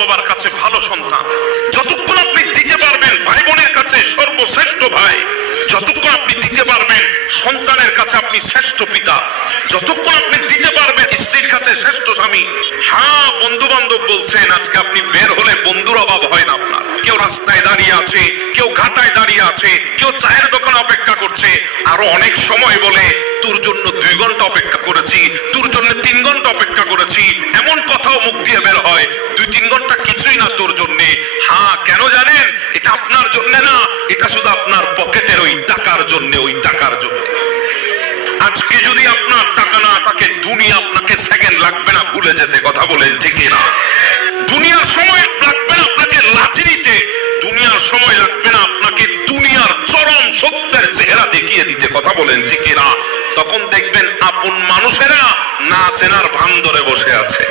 বাবার কাছে ভালো সন্তান, যতক্ষণ আপনি দিতে পারবেন ভাই বোনের কাছে সর্বশ্রেষ্ঠ ভাই, যতক্ষণ আপনি দিতে পারবেন সন্তানের কাছে আপনি শ্রেষ্ঠ পিতা, যতক্ষণ আপনি দিতে পারবেন স্ত্রীর কাছে শ্রেষ্ঠ স্বামী। হ্যাঁ, বন্ধু বান্ধব বলছেন আজকে আপনি বের হলে বন্ধুর অভাব হয় না আপনার। কেউ রাস্তায় দাঁড়িয়ে আছে, কেউ ঘাটায় দাঁড়িয়ে আছে, কেউ চায়ের দোকানে অপেক্ষা করছে, আরো অনেক সময় বলে তোর জন্য 2 ঘন্টা অপেক্ষা করেছি, তোর জন্য 3 ঘন্টা অপেক্ষা করেছি, এমন কথাও মুখ দিয়ে বের হয়। 2-3 ঘন্টা কিছুই না তোর জন্য। হ্যাঁ, কেন জানেন? এটা আপনার জন্য না, এটা শুধু আপনার পকেটের ওই টাকার জন্য, ওই টাকার জন্য। আজকে যদি আপনার টাকা না থাকে, দুনিয়া আপনাকে সেকেন্ড লাগবে না ভুলে যেতে, কথা বলেন ঠিক না? দুনিয়ার সময় লাগবে না আপনাকে লাথি দিতে, দুনিয়ার সময় লাগবে না আপনাকে দুনিয়ার চরম সত্যের চেহারা দেখিয়ে দিতে, কথা বলেন ঠিক না? তখন দেখবেন আপন মানুষেরা না চেনার ভান ধরে বসে আছে।